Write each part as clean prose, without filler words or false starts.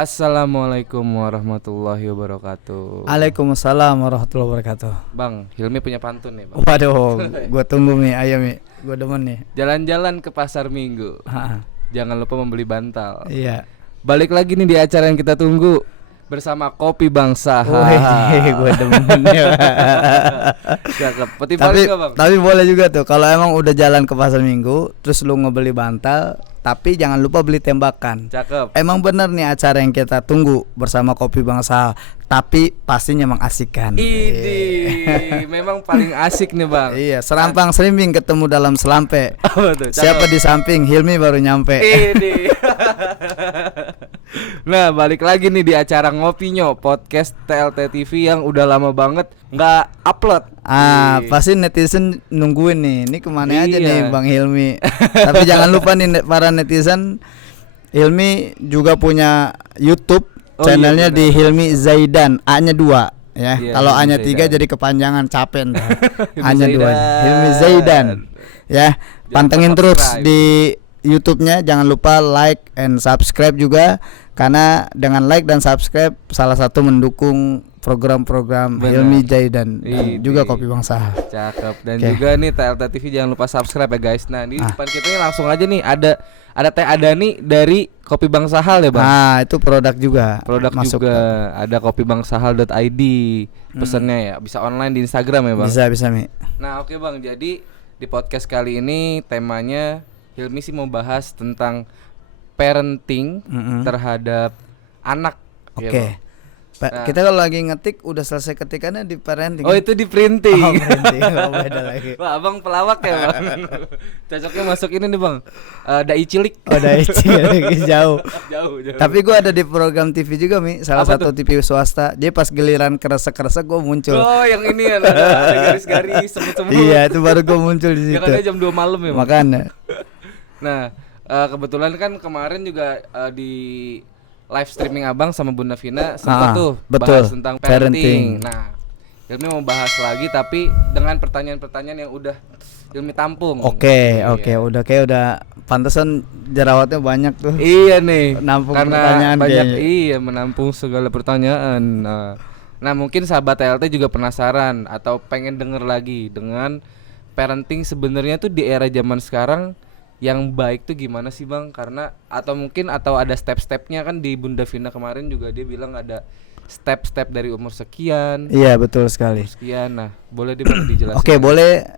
Assalamualaikum warahmatullahi wabarakatuh. Waalaikumsalam warahmatullahi wabarakatuh. Bang, Hilmi punya pantun nih, Bang. Waduh, gue tunggu nih, ayo Mi, gue demen nih. Jalan-jalan ke pasar Minggu. Ha, Jangan lupa membeli bantal. iya. Balik lagi nih di acara yang kita tunggu bersama Kopi Bang Saha. Gue demen ya. Cakep. Peti Tapi balik nggak, Bang? tapi boleh juga tuh kalau emang udah jalan ke pasar Minggu, terus lu ngebeli bantal, tapi jangan lupa beli tembakan. Cakep. Emang bener nih acara yang kita tunggu bersama Kopi Bangsa, tapi pastinya mengasihkan. Idi, memang paling asik nih, Bang. Iya, serampang selimbing ketemu dalam selampe. Apa tuh? Cakep. Siapa di samping? Hilmi baru nyampe. Idi. Nah, balik lagi nih di acara Ngopinyo podcast TLT TV yang udah lama banget nggak upload. Pasti netizen nungguin nih. Ini kemana aja Iya. nih Bang Hilmi. Tapi jangan lupa nih para netizen, Hilmi juga punya YouTube channelnya iya, di Hilmi Zaidan. A-nya 2 ya. Iya, Kalau Hilmi A-nya 3 Zaidan. jadi kepanjangan capek ntar. Hilmi A-nya 2. Zaidan. Hilmi Zaidan. Ya, Jangan pantengin lupa terus subscribe. di YouTube-nya. Jangan lupa like and subscribe juga, karena dengan like dan subscribe salah satu mendukung program-program Benar. Hilmi Zaidan dan Idi. juga Kopi Bangsa. Cakep. Dan Oke. juga nih TLT TV jangan lupa subscribe ya guys. Nah di Ah. depan kita nih langsung aja nih ada Teh Adani dari Kopi Bang Sahal ya, Bang. Itu produk juga. Produk masuk. juga ada kopibangsahal.id. Pesennya ya bisa online di Instagram ya, Bang. Bisa Mi. Nah oke, Bang, jadi di podcast kali ini temanya Hilmi sih mau bahas tentang parenting Mm-mm. terhadap anak. Oke. Ya, Bang. Nah. Kita kalau lagi ngetik udah selesai ketikannya di parenting. Oh itu di printing. Oh, parenting. Oh, beda lagi. Wah, Abang pelawak ya, Bang. Cocoknya masuk ini nih, Bang. Dai cilik. Udah lagi jauh. Jauh. Tapi gua ada di program TV juga Mi, salah Apa satu TV swasta. Dia pas giliran kresek-kresek gua muncul. Oh, yang ini ya, ada garis-garis semut-semut. Iya, itu baru gua muncul di Ya situ. kan jam 2 malam ya, Bang. Makanya. Nah, kebetulan kan kemarin juga di live streaming Abang sama Bunda Vina sempat tuh betul. bahas tentang Parenting. parenting. Nah, Hilmi mau bahas lagi tapi dengan pertanyaan-pertanyaan yang udah Hilmi tampung. Oke, Iya. udah pantesan jerawatnya banyak tuh. Iya nih, Nampung karena pertanyaan banyak kayaknya. menampung segala pertanyaan. Nah, mungkin sahabat TLT juga penasaran atau pengen denger lagi dengan parenting sebenarnya tuh di era zaman sekarang yang baik tuh gimana sih, Bang? Karena atau ada step-stepnya kan di Bunda Vina kemarin juga dia bilang ada step-step dari umur sekian, Iya, betul sekali. sekian. Nah, boleh deh Bang dijelasin. Oke, boleh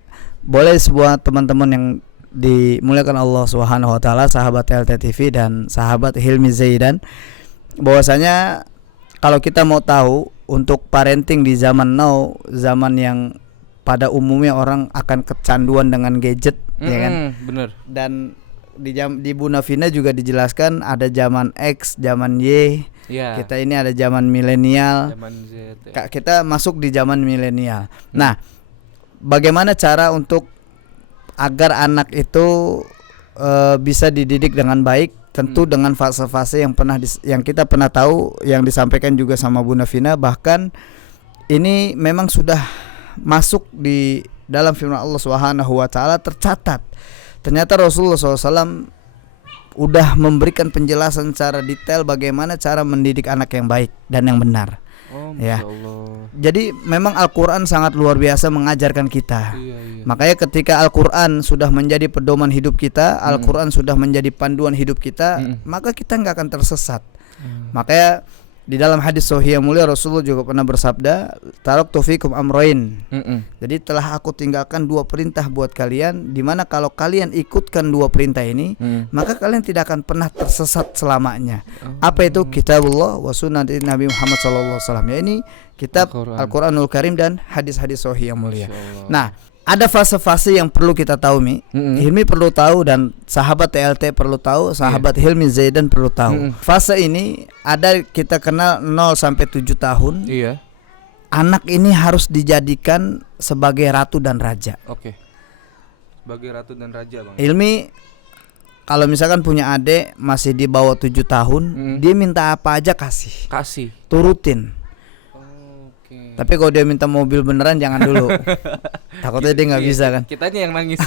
sebuah teman-teman yang dimuliakan Allah Subhanahu wa taala, sahabat TLT TV dan sahabat Hilmi Zaidan, bahwasanya kalau kita mau tahu untuk parenting di zaman now, zaman yang pada umumnya orang akan kecanduan dengan gadget, ya kan? Bener. Dan di Bunda Vina juga dijelaskan ada zaman X, zaman Y. Iya. Kita ini ada zaman milenial. Zaman Z. Ya. Kita masuk di zaman milenial. Nah, bagaimana cara untuk agar anak itu bisa dididik dengan baik? Tentu dengan fase-fase yang kita pernah tahu, yang disampaikan juga sama Bunda Vina, bahkan ini memang sudah masuk di dalam firman Allah Subhanahu wa taala, tercatat. Ternyata Rasulullah SAW udah memberikan penjelasan secara detail bagaimana cara mendidik anak yang baik dan yang benar. Oh, Ya. Masya Allah. Jadi memang Al-Quran sangat luar biasa mengajarkan kita. Iya. Makanya ketika Al-Quran sudah menjadi pedoman hidup kita, Al-Quran sudah menjadi panduan hidup kita, maka kita nggak akan tersesat. Makanya di dalam hadis sahih yang mulia Rasulullah juga pernah bersabda, taraktu fikum amroin. Jadi telah aku tinggalkan 2 perintah buat kalian, dimana kalau kalian ikutkan 2 perintah ini, maka kalian tidak akan pernah tersesat selamanya. Apa itu? Kitabullah wa sunnati Nabi Muhammad SAW. Ya, ini kitab Al-Quranul Karim dan hadis-hadis sahih yang mulia. Nah, ada fase-fase yang perlu kita tahu, Mi. Hilmi perlu tahu dan sahabat TLT perlu tahu, sahabat Hilmi Zaidan perlu tahu. Fase ini ada kita kenal 0 sampai 7 tahun. Iya. Anak ini harus dijadikan sebagai ratu dan raja. Oke. Sebagai ratu dan raja, Bang. Hilmi kalau misalkan punya adik masih di bawah 7 tahun, dia minta apa aja kasih. Turutin. Oke. Tapi kalau dia minta mobil beneran jangan dulu. Takutnya dia nggak bisa kan. Kitanya yang nangis.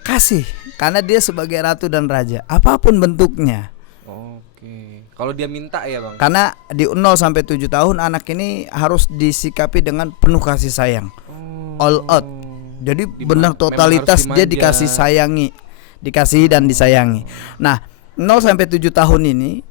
Kasih, karena dia sebagai ratu dan raja, apapun bentuknya. Oke. Kalau dia minta ya, Bang. Karena di 0 sampai 7 tahun anak ini harus disikapi dengan penuh kasih sayang. All out. Jadi benar totalitas dia dikasih sayangi, dikasihi dan disayangi. Nah, 0 sampai 7 tahun ini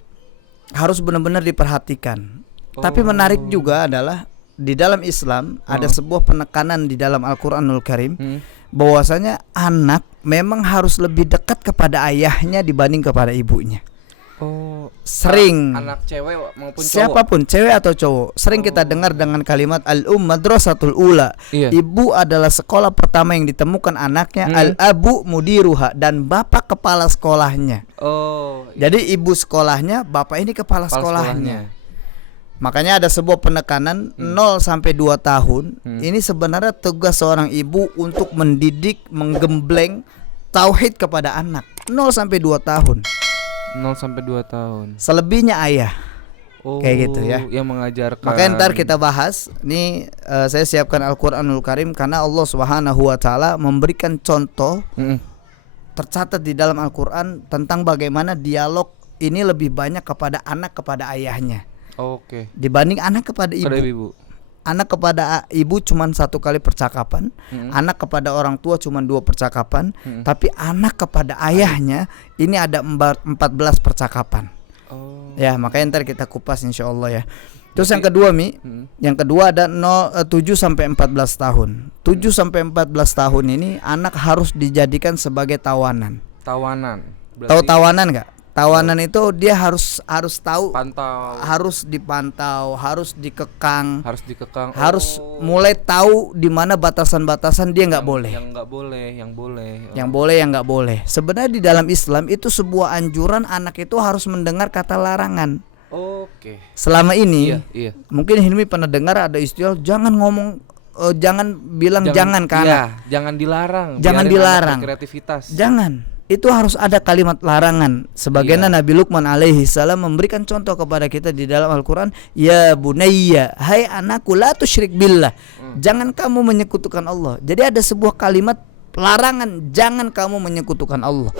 harus benar-benar diperhatikan. Tapi menarik juga adalah di dalam Islam ada sebuah penekanan di dalam Al-Qur'anul Karim bahwasanya anak memang harus lebih dekat kepada ayahnya dibanding kepada ibunya. Sering anak cewek maupun cowok. Siapapun, cewek atau cowok, sering kita dengar dengan kalimat madrasatul ula. Ibu adalah sekolah pertama yang ditemukan anaknya. Al-abu mudiruha, dan bapak kepala sekolahnya. Jadi ibu sekolahnya, bapak ini kepala sekolahnya. Makanya ada sebuah penekanan 0 sampai 2 tahun. Ini sebenarnya tugas seorang ibu untuk mendidik, menggembleng tauhid kepada anak. 0 sampai 2 tahun. 0 sampai 2 tahun. Selebihnya ayah. Kayak gitu ya. Yang mengajarkan. Makanya ntar kita bahas. Ini saya siapkan Al-Qur'anul Karim karena Allah Subhanahu wa taala memberikan contoh tercatat di dalam Al-Qur'an tentang bagaimana dialog ini lebih banyak kepada anak kepada ayahnya. Dibanding anak kepada ibu. Anak kepada ibu cuma 1 kali percakapan, anak kepada orang tua cuma 2 percakapan, tapi anak kepada ayahnya ini ada 14 percakapan. Ya, makanya ntar kita kupas insyaallah ya. Terus yang kedua yang kedua ada 7 sampai 14 tahun. 7 sampai 14 tahun ini anak harus dijadikan sebagai tawanan. Tawanan. Tahu tawanan enggak? Tawanan itu dia harus tahu, harus dipantau, harus dikekang, harus mulai tahu di mana batasan-batasan dia nggak boleh. Yang boleh, yang nggak boleh. Sebenarnya di dalam Islam itu sebuah anjuran anak itu harus mendengar kata larangan. Selama ini, mungkin Hilmi pernah dengar ada istilah jangan ngomong, jangan bilang jangan ke anak. Jangan dilarang. Jangan dilarang. Kreativitas. Jangan. Itu harus ada kalimat larangan. Sebagaimana Nabi Luqman alaihi salam memberikan contoh kepada kita di dalam Al-Qur'an, ya bunayya, hai anakku, la tusyrik billah. Jangan kamu menyekutukan Allah. Jadi ada sebuah kalimat larangan, jangan kamu menyekutukan Allah.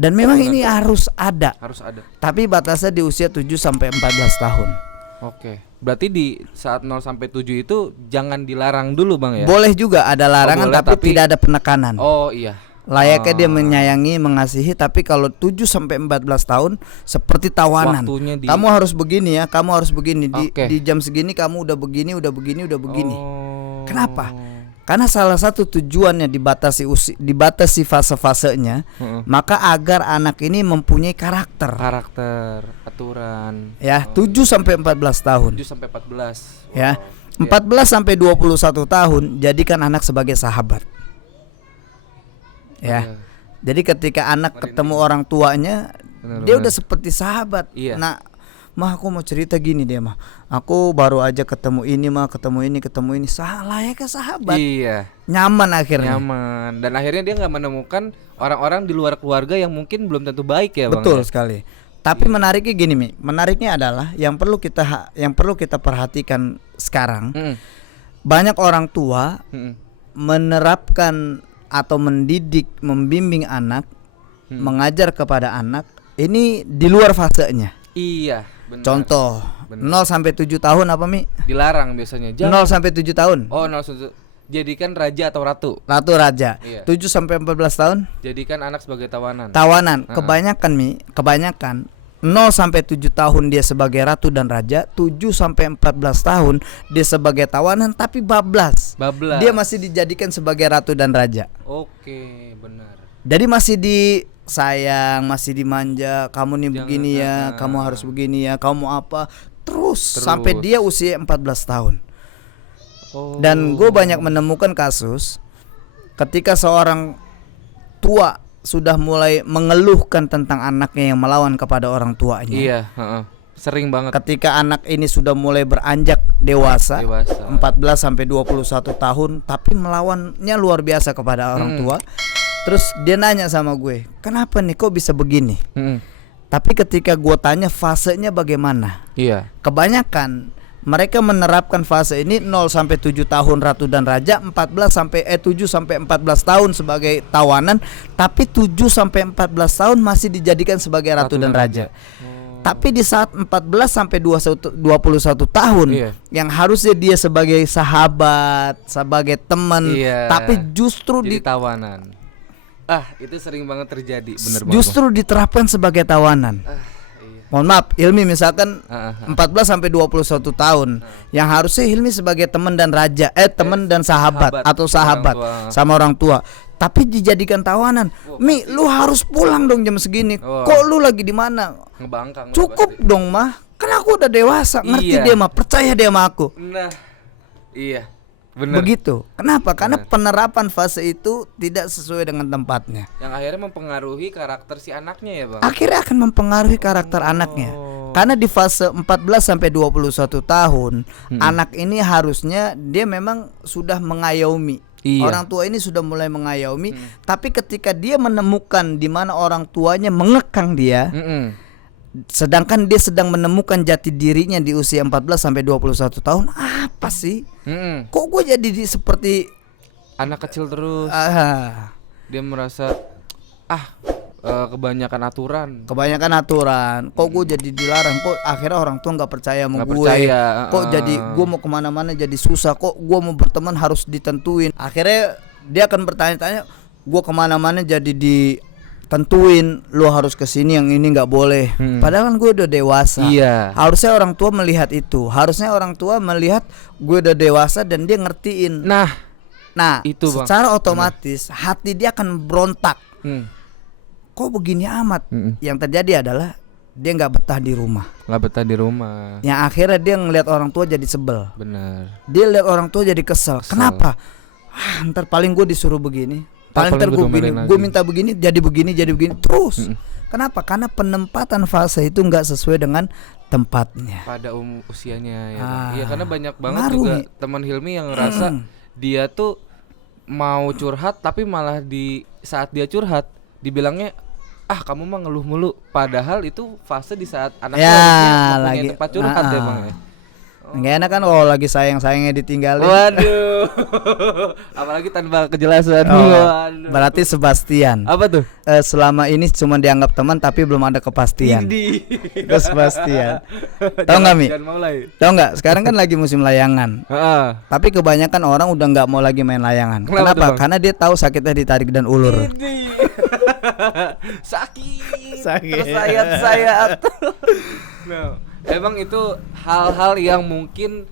Dan memang ini harus ada. Tapi batasnya di usia 7 sampai 14 tahun. Berarti di saat 0 sampai 7 itu jangan dilarang dulu, Bang ya. Boleh juga ada larangan, boleh, tapi tidak ada penekanan. Layaknya dia menyayangi, mengasihi, tapi kalau 7 sampai 14 tahun seperti tawanan. Kamu harus begini ya, kamu harus begini di jam segini kamu udah begini. Kenapa? Karena salah satu tujuannya dibatasi fase-fasenya, maka agar anak ini mempunyai karakter, aturan. Ya, 7 sampai 14 tahun. 7 sampai 14. Ya. 14 sampai 21 tahun jadikan anak sebagai sahabat. Ya. Jadi ketika anak ketemu orang tuanya, dia udah seperti sahabat. Nah, mah aku mau cerita gini dia mah. Aku baru aja ketemu ini mah, ketemu ini. Layaknya ke sahabat. Nyaman akhirnya. Dan akhirnya dia nggak menemukan orang-orang di luar keluarga yang mungkin belum tentu baik ya, Bang. Betul sekali. Tapi menariknya gini, Mi. Menariknya adalah yang perlu kita perhatikan sekarang. Banyak orang tua menerapkan atau mendidik, membimbing anak, mengajar kepada anak ini di luar fasenya. Benar. Contoh, 0 sampai 7 tahun apa, Mi? Dilarang biasanya. 0 sampai 7 tahun. 0 sampai 7. Jadikan raja atau ratu. Ratu raja. 7 sampai 14 tahun. Jadikan anak sebagai tawanan. Kebanyakan, Mi, 0 sampai 7 tahun dia sebagai ratu dan raja, 7 sampai 14 tahun dia sebagai tawanan tapi bablas. Dia masih dijadikan sebagai ratu dan raja. Benar. Jadi masih disayang, masih dimanja, kamu nih begini ya, kamu harus begini ya, kamu apa? Terus sampai dia usia 14 tahun. Dan gue banyak menemukan kasus ketika seorang tua sudah mulai mengeluhkan tentang anaknya yang melawan kepada orang tuanya. Sering banget. Ketika anak ini sudah mulai beranjak dewasa. 14 sampai 21 tahun, tapi melawannya luar biasa kepada orang tua. Terus dia nanya sama gue, kenapa nih kok bisa begini? Tapi ketika gue tanya fasenya bagaimana, kebanyakan mereka menerapkan fase ini 0 sampai 7 tahun ratu dan raja, 7 sampai 14 tahun sebagai tawanan, tapi 7 sampai 14 tahun masih dijadikan sebagai ratu dan raja. Tapi di saat 14 sampai 21 tahun Iya. yang harusnya dia sebagai sahabat, sebagai teman, Iya. tapi justru Jadi tawanan. Itu sering banget terjadi, bener banget. justru diterapkan sebagai tawanan. Iya. Mohon maaf, Hilmi misalkan Ah. 14 sampai 21 tahun yang harusnya Hilmi sebagai teman dan teman dan sahabat atau sahabat orang tua. sama orang tua, tapi dijadikan tawanan. Mi, lu harus pulang dong jam segini. Wah. Kok lu lagi di mana? Ngebangkang lah Cukup pasti. dong, mah. Kan aku udah dewasa, ngerti Iya. dia mah, percaya dia sama aku. Nah. Iya. Bener. Begitu. Kenapa? Karena Bener. penerapan fase itu tidak sesuai dengan tempatnya. Yang akhirnya mempengaruhi karakter si anaknya ya, Bang. Akhirnya akan mempengaruhi karakter anaknya. Karena di fase 14 sampai 21 tahun, anak ini harusnya dia memang sudah mengayomi. Iya. Orang tua ini sudah mulai mengayomi, tapi ketika dia menemukan di mana orang tuanya mengekang dia, sedangkan dia sedang menemukan jati dirinya di usia 14 sampai 21 tahun, apa sih? Kok gue jadi seperti Anak kecil terus. Dia merasa kebanyakan aturan. kebanyakan aturan. Kok gue jadi dilarang? Kok akhirnya orang tua nggak percaya sama Nggak gue? percaya, Kok jadi gue mau kemana-mana jadi susah? Kok gue mau berteman harus ditentuin? Akhirnya dia akan bertanya-tanya, gue kemana-mana jadi ditentuin. Lo harus kesini, yang ini nggak boleh. Padahal kan gue udah dewasa. Iya. Harusnya orang tua melihat itu. Harusnya orang tua melihat gue udah dewasa dan dia ngertiin. Nah, itu, Bang. secara otomatis hati dia akan berontak. Kok begini amat? Yang terjadi adalah dia nggak betah di rumah. Nggak betah di rumah. Yang akhirnya dia ngelihat orang tua jadi sebel. Benar. Dia lihat orang tua jadi kesel. Kenapa? Ntar paling gue disuruh begini. Paling ntar gue diomelin begini. lagi. Gue minta begini jadi begini terus. Kenapa? Karena penempatan fase itu nggak sesuai dengan tempatnya. Pada usianya ya, Bang. Iya, karena banyak banget ngaruh juga nih. teman Hilmi yang ngerasa dia tuh mau curhat tapi malah di saat dia curhat dibilangnya kamu mah ngeluh mulu, padahal itu fase di saat anaknya Ya, harusnya mempunyai lagi. tempat curhat ya, Bang ya. Nggak enak kan kalau lagi sayang-sayangnya ditinggalin. Waduh. Apalagi tanpa kejelasan. Waduh. Berarti Sebastian. Apa tuh? Selama ini cuma dianggap teman tapi belum ada kepastian. Idi. Itu Sebastian. Tahu nggak, Mi? Jangan mulai. Tahu nggak? Sekarang kan lagi musim layangan. Tapi kebanyakan orang udah nggak mau lagi main layangan. Kenapa tuh, Kenapa? Bang? Karena dia tahu sakitnya ditarik dan ulur. Idi. Sakit. Sakit. Tersayat-sayat. Nah, emang itu hal-hal yang mungkin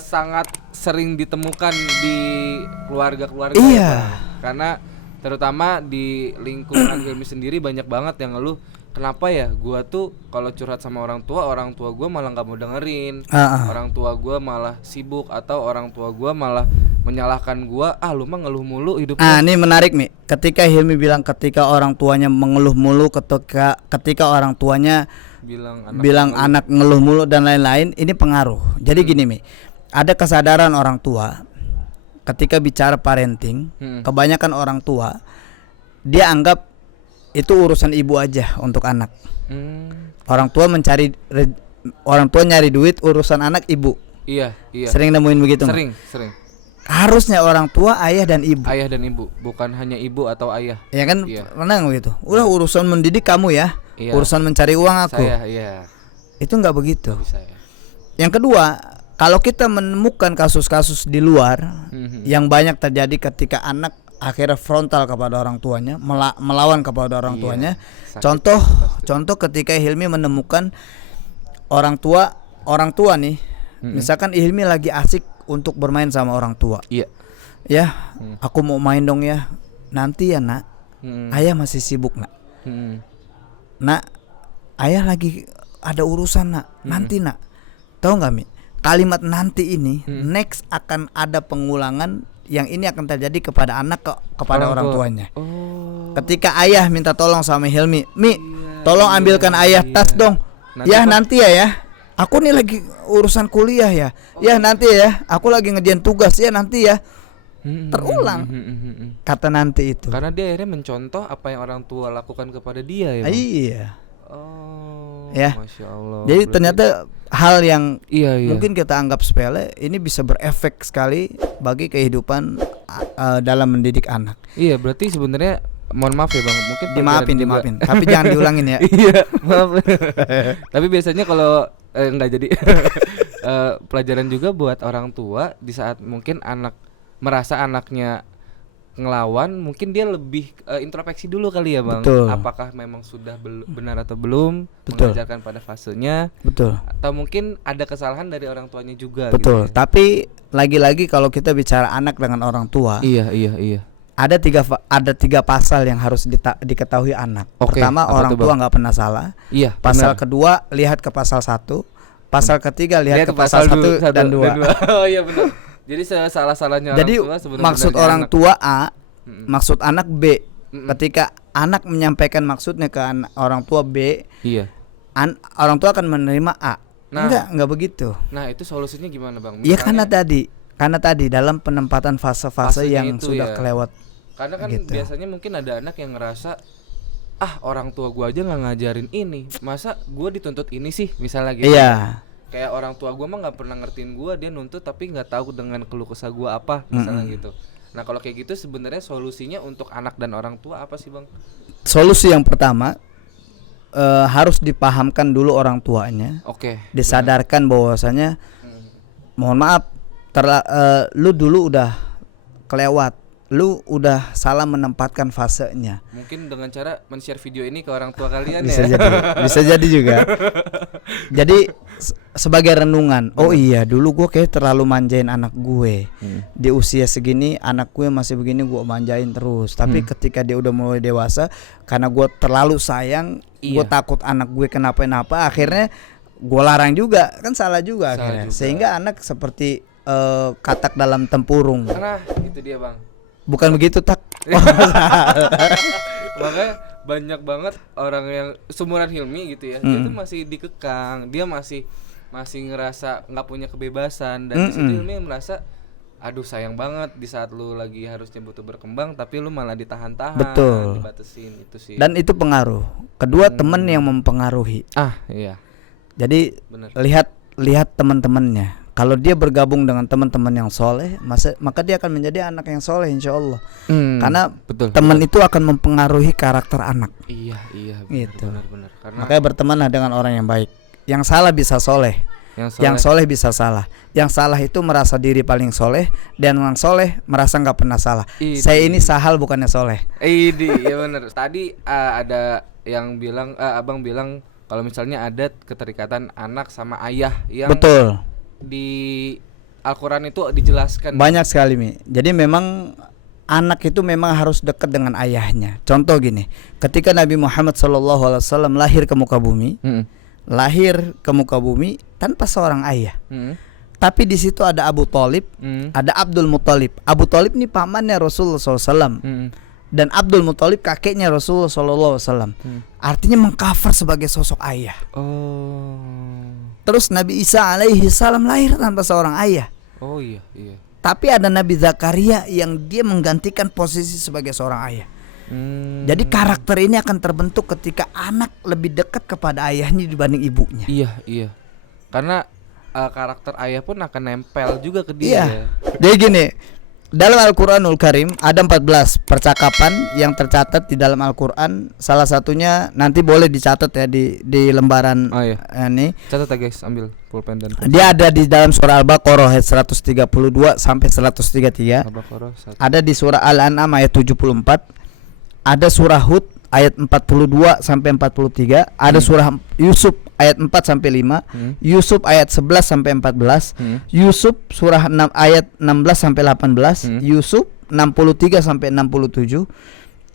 sangat sering ditemukan di keluarga-keluarga Iya. ya, Bang. Karena terutama di lingkungan Hilmi sendiri banyak banget yang ngeluh, kenapa ya gua tuh kalau curhat sama orang tua gua malah nggak mau dengerin. Orang tua gua malah sibuk, atau orang tua gua malah menyalahkan gua, lu mah ngeluh mulu hidup lu." Ini menarik, Mi. Ketika Hilmi bilang ketika orang tuanya mengeluh mulu, ketika orang tuanya bilang anak ngeluh mulu dan lain-lain, ini pengaruh. Jadi gini, Mi, ada kesadaran orang tua ketika bicara parenting. Kebanyakan orang tua dia anggap itu urusan ibu aja untuk anak. Orang tua nyari duit, urusan anak ibu. Iya. Sering nemuin begitu nggak? Sering. Harusnya orang tua ayah dan ibu. Ayah dan ibu, bukan hanya ibu atau ayah. Ya kan, Iya. pernah begitu. Udah urusan mendidik kamu ya, Iya. urusan mencari uang aku. Saya, iya. Itu nggak begitu. Bisa ya. Yang kedua, kalau kita menemukan kasus-kasus di luar yang banyak terjadi ketika anak akhirnya frontal kepada orang tuanya, melawan kepada orang Iya, tuanya. sakit Contoh ketika Hilmi menemukan orang tua nih, misalkan Hilmi lagi asik untuk bermain sama orang tua. Iya. Ya, aku mau main dong ya. Nanti ya, Nak. Ayah masih sibuk, Nak. Nak, ayah lagi ada urusan, Nak. Nanti, Nak. Tahu nggak, Mi? Kalimat nanti ini next akan ada pengulangan yang ini akan terjadi kepada anak kepada orang tuanya. Ketika ayah minta tolong sama Hilmi, Mi, tolong ambilkan ayah tas dong. Nanti ya. Aku nih lagi urusan kuliah ya. Ya nanti ya. Aku lagi ngerjain tugas ya nanti ya. Terulang kata nanti itu. Karena dia akhirnya mencontoh apa yang orang tua lakukan kepada dia ya, Bang? Iya. Ya. Masya Allah. Jadi ternyata hal yang iya. mungkin kita anggap sepele ini bisa berefek sekali bagi kehidupan dalam mendidik anak. Iya, berarti sebenarnya mohon maaf ya Bang, mungkin Dimaafin, pelajaran juga. dimaafin. Tapi jangan diulangin ya. Iya, maaf. Tapi biasanya kalau nggak jadi pelajaran juga buat orang tua di saat mungkin anak merasa anaknya ngelawan, mungkin dia lebih introspeksi dulu kali ya Bang. Betul. Apakah memang sudah benar atau belum, Betul. mengajarkan pada fasenya, Betul. atau mungkin ada kesalahan dari orang tuanya juga. Betul. Gitu ya. Tapi lagi-lagi kalau kita bicara anak dengan orang tua, Iya. ada tiga pasal yang harus diketahui anak. Oke, Pertama, apa orang tuh, tua Bang? nggak pernah salah. Iya. Pasal benar. kedua, lihat ke pasal 1. Pasal ketiga, lihat ke Lihat pasal 1 dan 2. Oh iya benar. Jadi salah-salahnya Jadi orang tua sebenarnya maksud benar orang anak. tua A, Mm-mm. maksud anak B. Mm-mm. Ketika anak menyampaikan maksudnya ke orang tua B, Iya. orang tua akan menerima A. Nah. Enggak begitu. Nah, itu solusinya gimana Bang? Iya, Misalnya- karena tadi dalam penempatan fase-fase Fasenya yang itu sudah ya. kelewat. Karena kan Gitu. biasanya mungkin ada anak yang ngerasa orang tua gua aja nggak ngajarin ini, masa gua dituntut ini sih, misalnya gitu. Iya. Kayak orang tua gua mah nggak pernah ngertiin gua, dia nuntut tapi nggak tahu dengan keluh kesah gua apa, misalnya gitu. Nah kalau kayak gitu sebenarnya solusinya untuk anak dan orang tua apa sih Bang? Solusi yang pertama, harus dipahamkan dulu orang tuanya, Oke. disadarkan bahwasanya mohon maaf, lu dulu udah kelewat, lu udah salah menempatkan fasenya. Mungkin dengan cara men-share video ini ke orang tua kalian Bisa ya. bisa jadi juga. Jadi sebagai renungan, oh iya dulu gue kayak terlalu manjain anak gue. Di usia segini anak gue masih begini gue manjain terus. Tapi ketika dia udah mulai dewasa, karena gue terlalu sayang, gue Iya. takut anak gue kenapa-napa, akhirnya gue larang juga, kan salah juga Salah akhirnya. juga. Sehingga anak seperti katak dalam tempurung. Nah itu dia Bang. Bukan begitu tak? Makanya banyak banget orang yang seumuran Hilmi gitu ya, dia tuh masih dikekang, dia masih ngerasa nggak punya kebebasan, dan di situ Hilmi merasa aduh sayang banget di saat lu lagi harusnya butuh berkembang tapi lu malah ditahan-tahan, Betul. dibatasin itu sih. Dan itu pengaruh. Kedua, teman yang mempengaruhi. Iya Jadi benar. lihat teman-temannya. Kalau dia bergabung dengan teman-teman yang soleh, maka dia akan menjadi anak yang soleh, insya Allah. Karena betul, teman itu akan mempengaruhi karakter anak. Iya Gitu. benar. Karena Makanya bertemanlah dengan orang yang baik. Yang salah bisa soleh, yang soleh bisa salah. Yang salah itu merasa diri paling soleh, dan yang soleh merasa nggak pernah salah. Idi. Saya ini sahal bukannya soleh. ya benar. Tadi ada yang bilang, abang bilang kalau misalnya ada keterikatan anak sama ayah yang Betul. di Al-Quran itu dijelaskan. Banyak sekali Mi. Jadi memang anak itu memang harus dekat dengan ayahnya. Contoh gini, ketika Nabi Muhammad SAW lahir ke muka bumi, tanpa seorang ayah. Tapi di situ ada Abu Thalib, ada Abdul Muthalib. Abu Thalib ini pamannya Rasulullah SAW, dan Abdul Muthalib kakeknya Rasulullah SAW. Artinya mengcover sebagai sosok ayah. Oh. Terus Nabi Isa alaihi salam lahir tanpa seorang ayah. Oh iya. Tapi ada Nabi Zakaria yang dia menggantikan posisi sebagai seorang ayah. Jadi karakter ini akan terbentuk ketika anak lebih dekat kepada ayahnya dibanding ibunya. Iya. Karena karakter ayah pun akan nempel juga ke dia. Iya. Ya. Jadi gini, dalam Al-Quranul Karim ada 14 percakapan yang tercatat di dalam Al-Quran. Salah satunya nanti boleh dicatat ya di lembaran Oh, iya. ini. Catat ya guys, ambil pulpen dan Dia ada di dalam surah Al-Baqarah ayat 132 sampai 133. Al-Baqarah 1. Ada di surah Al-An'am ayat 74. Ada surah Hud ayat 42 sampai 43. Ada surah Yusuf ayat 4 sampai 5. Yusuf ayat 11 sampai 14. Yusuf surah 6 ayat 16 sampai 18. Yusuf 63 sampai 67.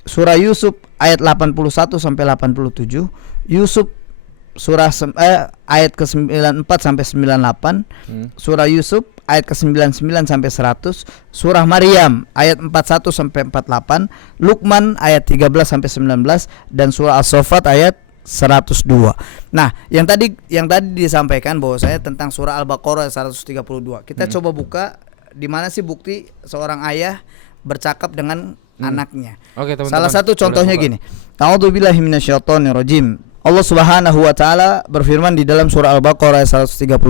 Surah Yusuf ayat 81 sampai 87. Yusuf surah ayat ke-94 sampai 98. Surah Yusuf ayat ke-99 sampai 100. Surah Maryam ayat 41 sampai 48. Luqman ayat 13 sampai 19, dan surah As-Saffat ayat 102. Nah, yang tadi disampaikan bahwa saya tentang surah Al-Baqarah 132. Kita coba buka di mana sih bukti seorang ayah bercakap dengan anaknya. Oke, teman-teman. Salah satu Boleh contohnya buka. gini. A'udzubillahi minasyaitonirrajim. Allah Subhanahu wa taala berfirman di dalam surah Al-Baqarah 132.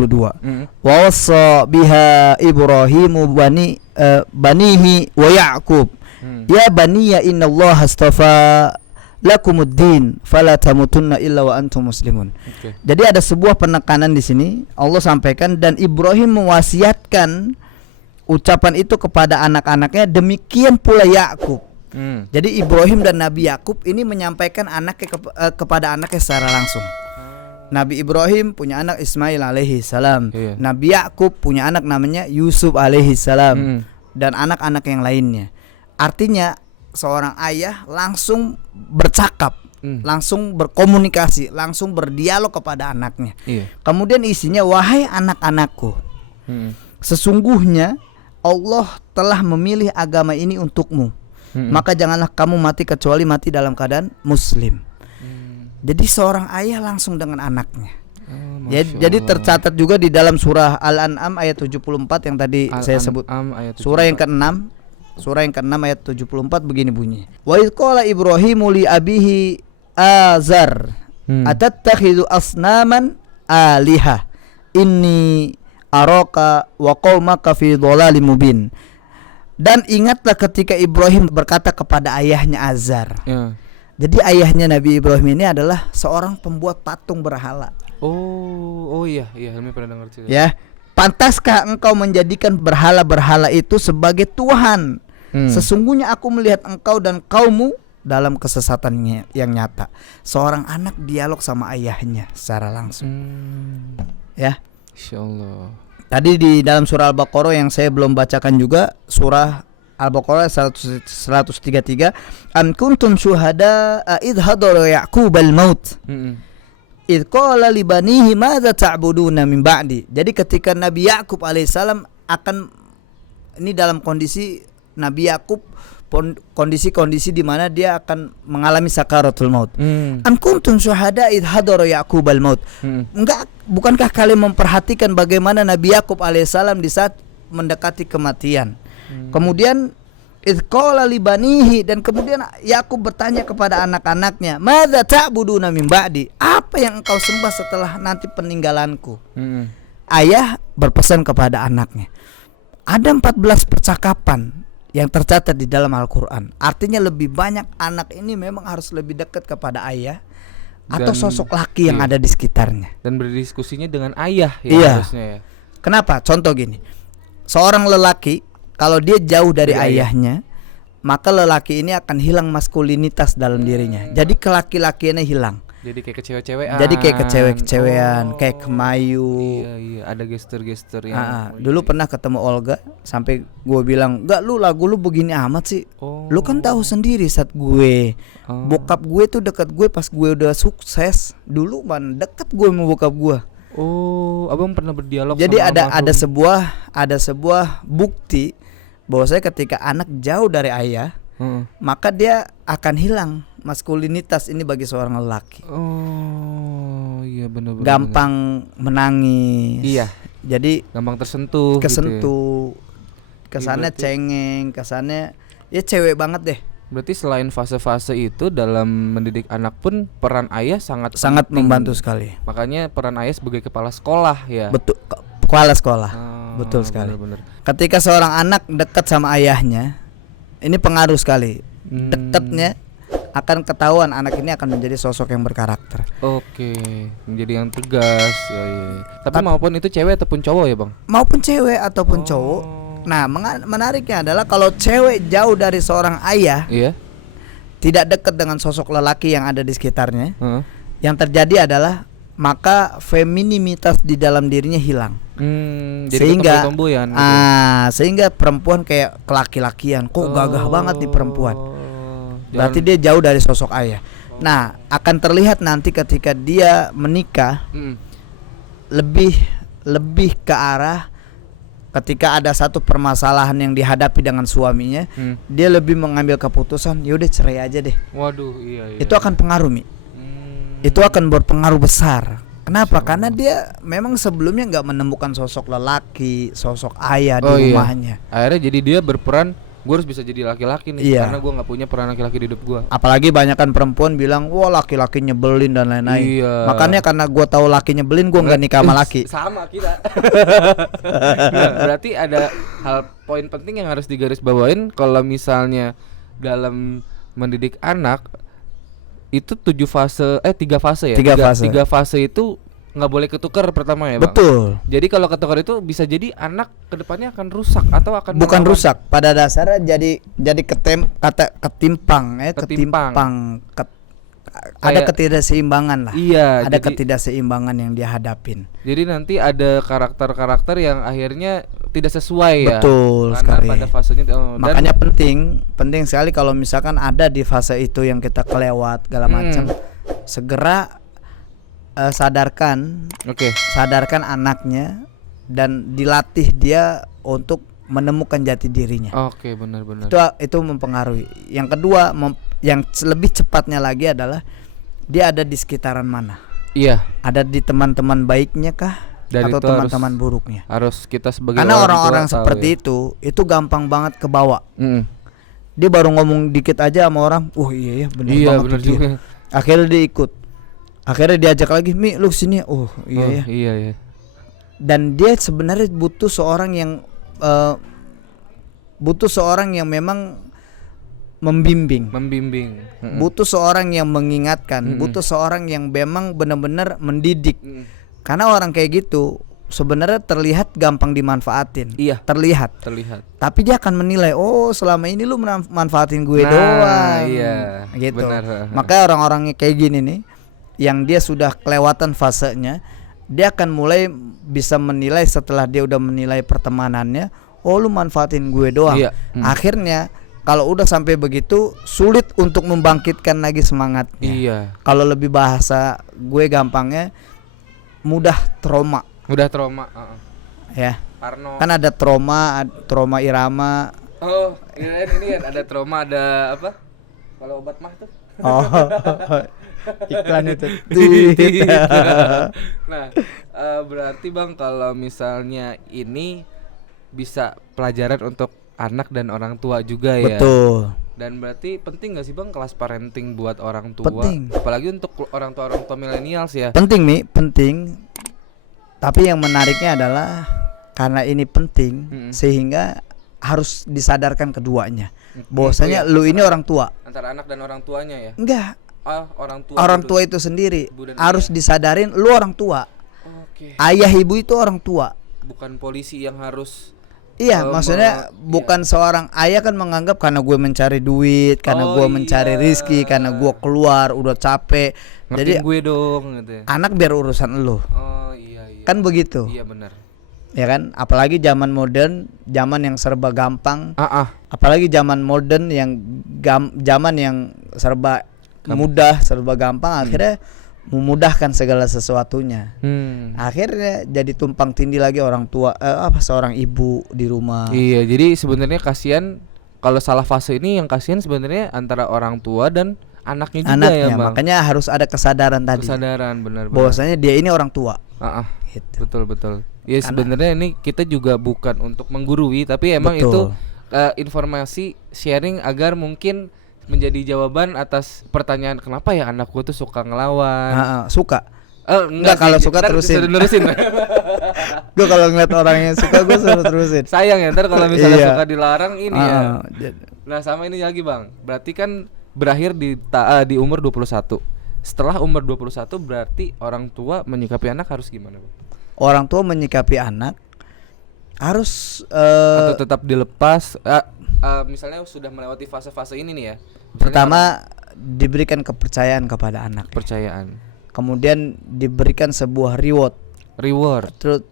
Wa wassa biha Ibrahimu banihi wa Ya'qub Ya baniya innallaha astafa lakumuddin fala tamutunna illa wa antum muslimun. Jadi ada sebuah penekanan di sini Allah sampaikan, dan Ibrahim mewasiatkan ucapan itu kepada anak-anaknya, demikian pula Yakub. Jadi Ibrahim dan Nabi Yakub ini menyampaikan anaknya kepada anaknya secara langsung. Nabi Ibrahim punya anak Ismail alaihi salam. Nabi Yakub punya anak namanya Yusuf alaihi salam, dan anak-anak yang lainnya. Artinya seorang ayah langsung bercakap, langsung berkomunikasi, langsung berdialog kepada anaknya. Kemudian isinya, wahai anak-anakku, sesungguhnya Allah telah memilih agama ini untukmu, maka janganlah kamu mati kecuali mati dalam keadaan muslim. Jadi seorang ayah langsung dengan anaknya. Jadi tercatat juga di dalam surah Al-An'am ayat 74 yang tadi saya sebut. Surah yang ke-6. Surah yang ke-6 ayat 74 begini bunyi. Wa idh qala Ibrahimu li abihi azar atattakhidhu asnaman aliha inni araka wa qaumaka fi dhalalim mubin. Dan ingatlah ketika Ibrahim berkata kepada ayahnya Azar. Jadi ayahnya Nabi Ibrahim ini adalah seorang pembuat patung berhala. Oh iya, kami pernah dengar cerita. Ya, pantaskah engkau menjadikan berhala-berhala itu sebagai Tuhan? Sesungguhnya aku melihat engkau dan kaummu dalam kesesatannya yang nyata. Seorang anak dialog sama ayahnya secara langsung. Ya, Insyaallah. Tadi di dalam surah Al-Baqarah yang saya belum bacakan juga, surah Al-Baqarah 133, am kuntum syuhada id hadara Ya'qub al-maut id qala li banihi madza ta'buduna min ba'di. Jadi ketika Nabi Yakub alaihissalam akan, ini dalam kondisi Nabi Yakub, kondisi-kondisi di mana dia akan mengalami sakaratul maut. Am kuntum syuhada id hadara Ya'qub al-maut. Bukankah kalian memperhatikan bagaimana Nabi Yakub alaihissalam di saat mendekati kematian? Kemudian id qala li banihi, dan kemudian Yakub bertanya kepada anak-anaknya, madza ta'buduna min ba'di? Apa yang engkau sembah setelah nanti peninggalanku? Ayah berpesan kepada anaknya. Ada 14 percakapan yang tercatat di dalam Al-Quran. Artinya lebih banyak anak ini memang harus lebih dekat kepada ayah atau sosok laki yang ada di sekitarnya, dan berdiskusinya dengan ayah ya, harusnya ya. Kenapa? Contoh gini, seorang lelaki kalau dia jauh dari ayahnya, maka lelaki ini akan hilang maskulinitas dalam dirinya. Jadi kelaki-lakiannya hilang. Jadi kayak kecewek-cewekan. Kayak kemayu. Iya, ada gestur-gestur yang. Dulu pernah ketemu Olga, sampai gue bilang, "Enggak, lu lagu lu begini amat sih. Lu kan tahu sendiri saat gue bokap gue tuh dekat gue pas gue udah sukses. Dulu man dekat gue sama bokap gue." Oh, abang pernah berdialog. Jadi ada sebuah bukti bahwasanya ketika anak jauh dari ayah, maka dia akan hilang maskulinitas ini bagi seorang lelaki. Oh, iya benar. Gampang menangis. Iya. Jadi gampang tersentuh. Kesentuh. Gitu ya. Kesannya cengeng, kesannya ya cewek banget deh. Berarti selain fase-fase itu dalam mendidik anak pun peran ayah sangat membantu sekali. Makanya peran ayah sebagai kepala sekolah ya. Betul, kepala sekolah. Betul sekali. Bener. Ketika seorang anak dekat sama ayahnya, ini pengaruh sekali. Dekatnya akan ketahuan anak ini akan menjadi sosok yang berkarakter. Oke, menjadi yang tegas. Ya. Tapi maupun itu cewek ataupun cowok ya bang? Maupun cewek ataupun cowok. Nah, menariknya adalah kalau cewek jauh dari seorang ayah, tidak dekat dengan sosok lelaki yang ada di sekitarnya, yang terjadi adalah maka femininitas di dalam dirinya hilang. Jadi sehingga sehingga perempuan kayak kelaki-lakian, kok gagah banget nih perempuan. Berarti dia jauh dari sosok ayah. Nah, akan terlihat nanti ketika dia menikah, lebih ke arah ketika ada satu permasalahan yang dihadapi dengan suaminya, dia lebih mengambil keputusan, yaudah cerai aja deh. Waduh, iya. Itu akan pengaruh, Mi. Itu akan berpengaruh besar. Kenapa? Karena dia memang sebelumnya nggak menemukan sosok lelaki, sosok ayah di rumahnya. Akhirnya jadi dia berperan, gue harus bisa jadi laki-laki nih, karena gue nggak punya peran laki-laki di hidup gue. Apalagi banyakan perempuan bilang, wah laki-laki nyebelin dan lain-lain. Makanya karena gue tahu laki nyebelin, gue nggak nikah sama laki. Sama kita. Nah, berarti ada poin penting yang harus digarisbawain. Kalau misalnya dalam mendidik anak itu 3 fase ya. Tiga fase. Itu nggak boleh ketukar pertama ya, Bang. Betul. Jadi kalau ketukar itu bisa jadi anak kedepannya akan rusak atau akan Bukan melawan. rusak, pada dasarnya jadi ketimpang ada Kayak- ketidakseimbangan lah. Iya, Ada jadi- ketidakseimbangan yang dia hadapin. Jadi nanti ada karakter-karakter yang akhirnya tidak sesuai ya. Betul Karena sekali. pada fasenya dan Makanya penting sekali kalau misalkan ada di fase itu yang kita kelewat segala macam, segera sadarkan oke. anaknya dan dilatih dia untuk menemukan jati dirinya. Oke, benar-benar. Itu mempengaruhi. Yang kedua, yang lebih cepatnya lagi adalah dia ada di sekitaran mana? Iya. Ada di teman-teman baiknya kah Dan atau itu teman-teman buruknya? Harus kita sebagai Karena orang orang-orang tua tahu seperti ya. itu gampang banget kebawa. Mm. Dia baru ngomong dikit aja sama orang, oh iya ya benar Iya, banget benar tuh dia." juga. Akhirnya dia ikut. Akhirnya diajak lagi, "Mi, lu sini." Oh iya Oh, ya. iya ya. Dan dia sebenarnya butuh seorang yang memang membimbing. Membimbing. Butuh seorang yang mengingatkan, butuh seorang yang memang benar-benar mendidik. Karena orang kayak gitu sebenarnya terlihat gampang dimanfaatin. Iya. Terlihat. Tapi dia akan menilai, "Oh, selama ini lu manfaatin gue doang." Iya. Gitu. Benar. Makanya orang-orangnya kayak gini nih, yang dia sudah kelewatan fasenya, dia akan mulai bisa menilai setelah dia udah menilai pertemanannya, "Oh, lu manfaatin gue doang." Iya. Akhirnya kalau udah sampai begitu sulit untuk membangkitkan lagi semangatnya. Iya. Kalau lebih bahasa gue gampangnya mudah trauma Udah trauma. ya. Parno. Kan ada trauma irama. Oh, ini kan ada trauma, ada apa? Kalau obat mah tuh. Oh. Iklan itu. Nah, berarti Bang kalau misalnya ini bisa pelajaran untuk anak dan orang tua juga ya. Betul. Dan berarti penting gak sih Bang kelas parenting buat orang tua? Penting. Apalagi untuk orang tua milenials ya. Penting Mi, penting. Tapi yang menariknya adalah karena ini penting sehingga harus disadarkan keduanya. Bahwasanya lu ini orang tua. Antara anak dan orang tuanya ya. Enggak, Orang tua. orang dulu. tua itu sendiri Ibu dan harus disadarin lu orang tua. Oke. Ayah ibu itu orang tua. Bukan polisi yang harus. Iya, maksudnya bukan seorang ayah kan menganggap karena gue mencari duit, karena gue mencari rizki, karena gue keluar udah capek. Jadi Jadi gue dong gitu ya. anak biar urusan lu. Oh iya. Kan begitu. Iya benar. Ya kan? Apalagi zaman modern, zaman yang serba gampang. Apalagi zaman modern yang zaman yang serba mudah, serba gampang, akhirnya memudahkan segala sesuatunya. Akhirnya jadi tumpang tindih lagi orang tua, seorang ibu di rumah. Iya, jadi sebenarnya kasihan kalau salah fase ini, yang kasihan sebenarnya antara orang tua dan anaknya juga ya Bang. Makanya harus ada kesadaran tadi. Kesadaran benar. Bahwasanya dia ini orang tua. Gitu. Betul. Ya sebenarnya ini kita juga bukan untuk menggurui, tapi emang Betul. itu informasi sharing agar mungkin menjadi jawaban atas pertanyaan kenapa ya anak gua tuh suka ngelawan. Suka. Enggak kalau sih, suka ntar terusin. disuruh nerusin. Gue kalau ngeliat orang yang suka gue suruh terusin. Sayang ya ntar kalau misalnya Iya. suka dilarang ini ya. Nah sama ini lagi Bang, berarti kan berakhir di umur 21. Setelah umur 21 berarti orang tua menyikapi anak harus gimana Bang? Orang tua menyikapi anak harus Atau tetap dilepas misalnya sudah melewati fase-fase ini nih ya. Misalnya pertama diberikan kepercayaan kepada anak. kepercayaan, Kemudian diberikan sebuah reward.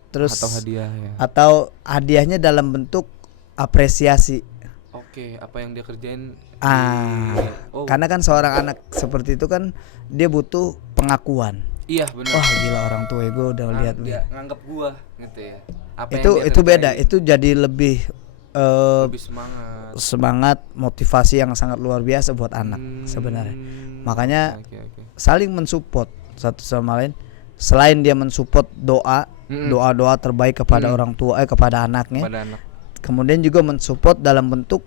Terus atau hadiah ya. atau hadiahnya dalam bentuk apresiasi. Oke, apa yang dia kerjain Karena kan seorang anak seperti itu kan dia butuh pengakuan. Iya benar. Wah gila, orang tua gue udah lihat dia nganggap gua gitu ya. Apa yang itu dia itu beda, kerjain. itu jadi lebih Lebih semangat, motivasi yang sangat luar biasa buat anak sebenarnya. Makanya Oke. saling mensupport satu sama lain. Selain dia mensupport doa terbaik kepada orang tua, kepada anaknya. Pada anak. Kemudian juga mensupport dalam bentuk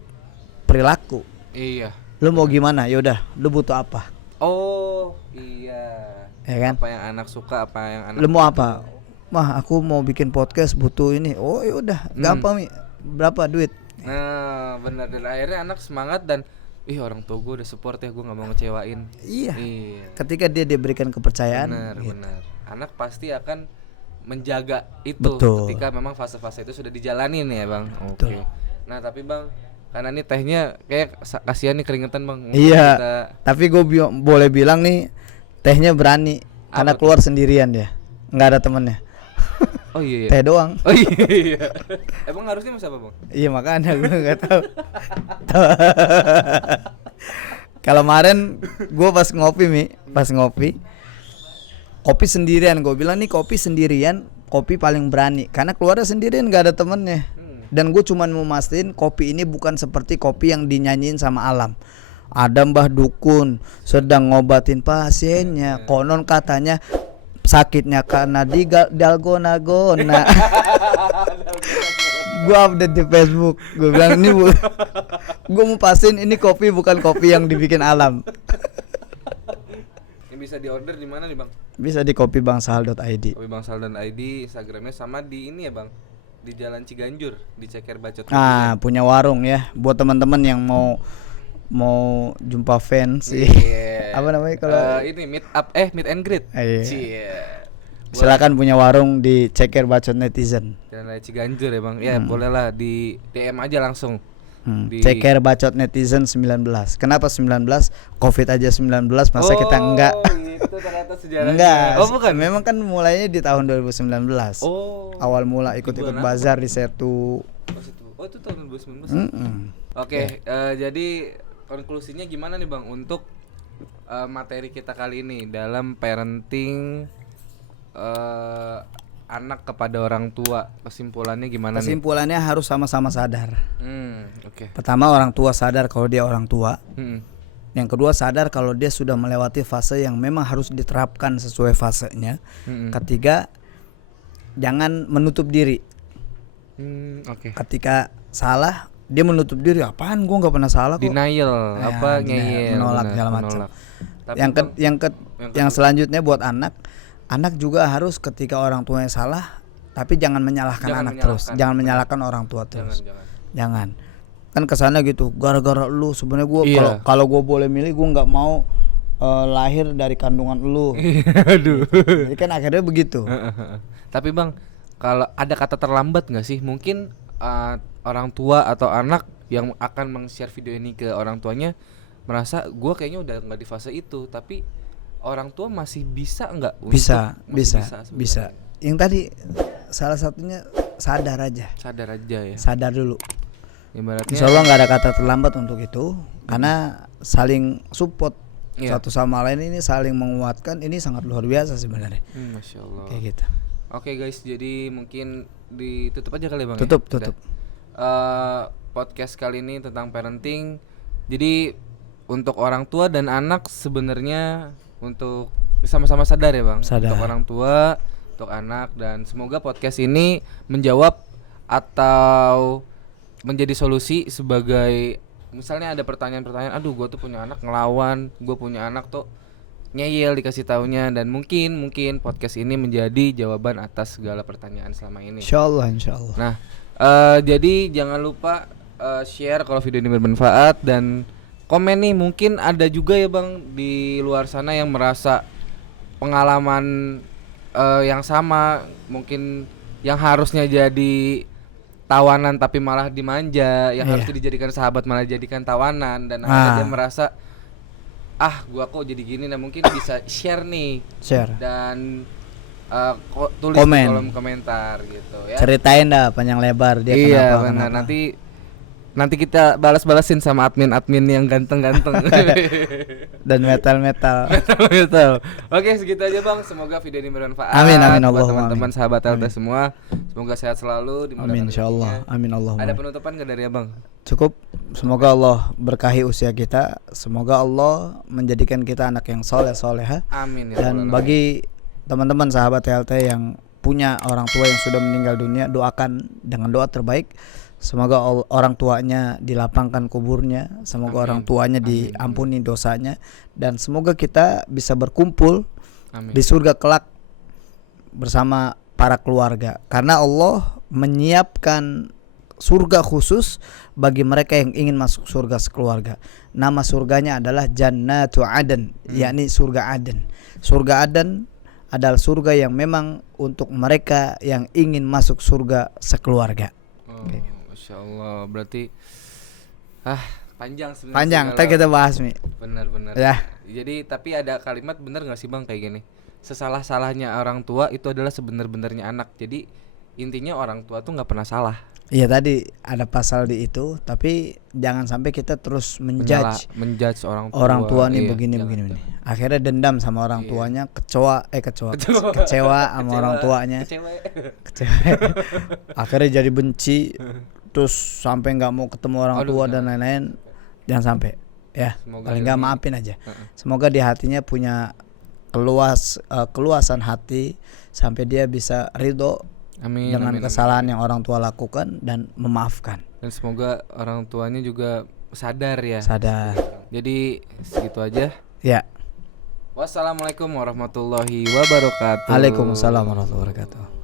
perilaku. Iya. Lu mau gimana? Yaudah, lu butuh apa? Oh iya. Ya kan? Apa yang anak suka, apa yang anak. Lu mau apa? Mah, aku mau bikin podcast, butuh ini. Oh yaudah, gampang Mi. Berapa duit? Nah benar, dan akhirnya anak semangat dan ih orang tua gue udah support ya, gue nggak mau ngecewain. Iya. Iya. Ketika dia diberikan kepercayaan, Benar, gitu. benar. Anak pasti akan menjaga itu Betul. ketika memang fase-fase itu sudah dijalanin ya bang. Oke. Betul. Nah tapi bang, karena ini tehnya kayak kasihan nih keringetan bang. Mungkin Iya. kita Tapi gue boleh bilang nih, tehnya berani karena Apa tuh? keluar sendirian dia, nggak ada temennya. Oh iya, iya. Teh doang. Oh iya. Emang harusnya mas apa bang? Iya makanya gue nggak tahu. Kalau kemarin gue pas ngopi, kopi sendirian. Gue bilang nih kopi sendirian, kopi paling berani karena keluarnya sendirian, nggak ada temennya. Dan gue cuman mau mastiin kopi ini bukan seperti kopi yang dinyanyiin sama alam. Ada Mbah Dukun sedang ngobatin pasiennya, konon katanya sakitnya karena dalgona-gona. Gue update di Facebook, gue bilang ini gue mau pastiin ini kopi bukan kopi yang dibikin alam. Ini bisa diorder di mana nih bang? Bisa di kopibangsal.id. Kopi Bangsal dan ID, Instagramnya sama di ini ya bang, di Jalan Ciganjur, di Ceker Bacot. Nah, punya warung ya buat teman-teman yang mau jumpa fans sih. Iya. Apa namanya kalau ini meet and greet. Iya. Cie. silakan punya warung di Ceker Bacot Netizen. Jalan Raya Ciganjur ya bang. Ya bolehlah di DM aja langsung. Di Ceker Bacot Netizen 19. Kenapa 19? Covid aja 19, masa kita enggak? Oh, itu ternyata sejarahnya. Enggak. Oh, bukan. Memang kan mulainya di tahun 2019. Oh. Awal mula ikut-ikut bazar di Setu. Oh, itu tahun 2019. Oke, jadi konklusinya gimana nih bang untuk materi kita kali ini dalam parenting anak kepada orang tua, kesimpulannya gimana nih? Kesimpulannya harus sama-sama sadar. Oke. Pertama, orang tua sadar kalau dia orang tua. Hmm. Yang kedua, sadar kalau dia sudah melewati fase yang memang harus diterapkan sesuai fasenya. Ketiga, jangan menutup diri. Oke. Ketika salah, dia menutup diri. Apaan, gua nggak pernah salah kok. Denial, Ya, apa denial, ngeyel, menolak benar, segala macam. menolak. Tapi Yang selanjutnya buat anak juga harus ketika orang tuanya salah, tapi jangan menyalahkan Jangan anak terus, menyalahkan. jangan menyalahkan orang tua terus. jangan. Kan kesana gitu, gara-gara lu sebenarnya gua Iya. kalau gua boleh milih, gua nggak mau lahir dari kandungan lu. Aduh. Jadi kan akhirnya begitu. Tapi bang, kalau ada kata terlambat nggak sih? Mungkin orang tua atau anak yang akan meng-share video ini ke orang tuanya merasa gue kayaknya udah nggak di fase itu, tapi orang tua masih bisa nggak? Bisa. sebenarnya? Yang tadi salah satunya sadar aja. Sadar aja ya. Sadar dulu. Ibaratnya. Insya Allah nggak ada kata terlambat untuk itu, karena saling support satu sama lain, ini saling menguatkan, ini sangat luar biasa sebenarnya. Masya Allah. Kayak gitu. Oke guys, jadi mungkin ditutup aja kali ya bang. Tutup. Podcast kali ini tentang parenting. Jadi untuk orang tua dan anak sebenarnya untuk sama-sama sadar ya bang. Sadar. Untuk orang tua, untuk anak, dan semoga podcast ini menjawab atau menjadi solusi sebagai misalnya ada pertanyaan-pertanyaan, aduh gue tuh punya anak ngelawan, gue punya anak tuh ngeyel dikasih taunya, dan mungkin podcast ini menjadi jawaban atas segala pertanyaan selama ini. Insya Allah. Nah, jadi jangan lupa share kalau video ini bermanfaat, dan komen nih, mungkin ada juga ya bang di luar sana yang merasa pengalaman yang sama, mungkin yang harusnya jadi tawanan tapi malah dimanja, yang harusnya dijadikan sahabat malah dijadikan tawanan, dan akhirnya dia merasa gua kok jadi gini. Nah mungkin bisa share nih, dan tulis di kolom komentar gitu ya. Ceritain dah panjang lebar dia kenapa. Nanti kita balas-balasin sama admin yang ganteng-ganteng dan metal. Oke, segitu aja bang. Semoga video ini bermanfaat. Amin buat teman-teman sahabat LT semua. Semoga sehat selalu. Amin insyaallah. Amin Allah. Ada penutupan nggak dari abang? Cukup. Semoga Allah berkahi usia kita. Semoga Allah menjadikan kita anak yang soleh-soleha. Amin ya. Dan bagi teman-teman sahabat LT yang punya orang tua yang sudah meninggal dunia, doakan dengan doa terbaik. Semoga orang tuanya dilapangkan kuburnya, semoga orang tuanya diampuni dosanya, dan semoga kita bisa berkumpul di surga kelak bersama para keluarga. Karena Allah menyiapkan surga khusus bagi mereka yang ingin masuk surga sekeluarga. Nama surganya adalah Jannatu Aden, yakni surga Aden. Surga Aden adalah surga yang memang untuk mereka yang ingin masuk surga sekeluarga. Masya Allah, berarti panjang sebenarnya. Panjang, ntar kita bahas nih. Benar-benar. Ya. Jadi tapi ada kalimat benar nggak sih Bang kayak gini? Sesalah-salahnya orang tua itu adalah sebenar-benarnya anak. Jadi intinya orang tua tuh nggak pernah salah. Iya tadi ada pasal di itu, tapi jangan sampai kita terus menjudge orang tua nih begini. Akhirnya dendam sama orang tuanya, kecewa sama orang tuanya. Kecewa. Akhirnya jadi benci, terus sampai nggak mau ketemu orang tua dan lain-lain. Jangan sampai, ya. Semoga paling nggak maafin aja. Semoga di hatinya punya keluasan hati sampai dia bisa ridho dengan kesalahan yang orang tua lakukan dan memaafkan. Dan semoga orang tuanya juga sadar ya. Sadar. Jadi segitu aja. Ya. Wassalamualaikum warahmatullahi wabarakatuh. Waalaikumsalam warahmatullahi wabarakatuh.